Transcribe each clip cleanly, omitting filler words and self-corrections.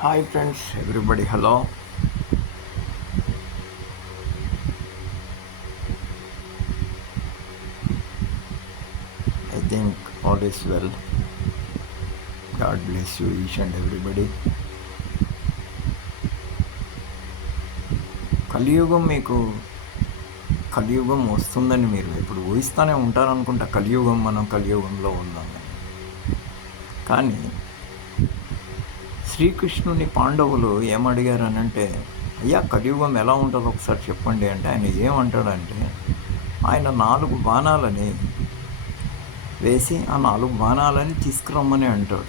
Hi friends, everybody, hello. I think all is well. God bless you each and everybody. కలియుగం మీకు కలియుగం వస్తుందని మీరు ఇప్పుడు ఊహిస్తూనే ఉంటారనుకుంటా. కలియుగం మనం కలియుగంలో ఉన్నామని. కానీ శ్రీకృష్ణుని పాండవులు ఏమడిగారని అంటే, అయ్యా కలియుగం ఎలా ఉంటుందో ఒకసారి చెప్పండి అంటే ఆయన ఏమంటాడంటే, ఆయన 4 బాణాలని వేసి ఆ 4 బాణాలని తీసుకురమ్మని అంటాడు.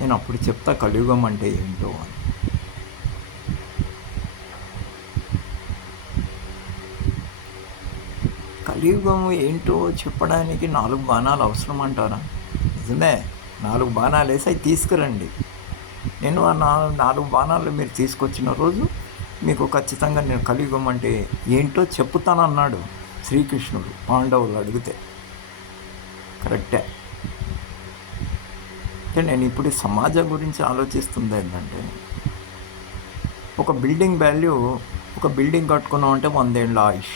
నేను అప్పుడు చెప్తా కలియుగం అంటే ఏంటో అని. కలియుగం ఏంటో చెప్పడానికి 4 బాణాలు అవసరం అంటారా? నిజమే, 4 బాణాలు వేసి అవి తీసుకురండి. నేను ఆ 4 బాణాలు మీరు తీసుకొచ్చిన రోజు మీకు ఖచ్చితంగా నేను కలియుగం అంటే ఏంటో చెప్పుతానన్నాడు శ్రీకృష్ణుడు పాండవులు అడిగితే. కరెక్టే. అంటే నేను ఇప్పుడు సమాజం గురించి ఆలోచిస్తుంది ఏంటంటే, ఒక బిల్డింగ్ వాల్యూ, ఒక బిల్డింగ్ కట్టుకున్నాం అంటే 100 ఏళ్ళ ఆయుష్.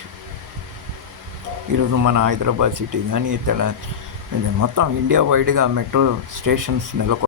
ఈరోజు మన హైదరాబాద్ సిటీ కానీ మొత్తం ఇండియా వైడ్గా మెట్రో స్టేషన్స్ నెలకొ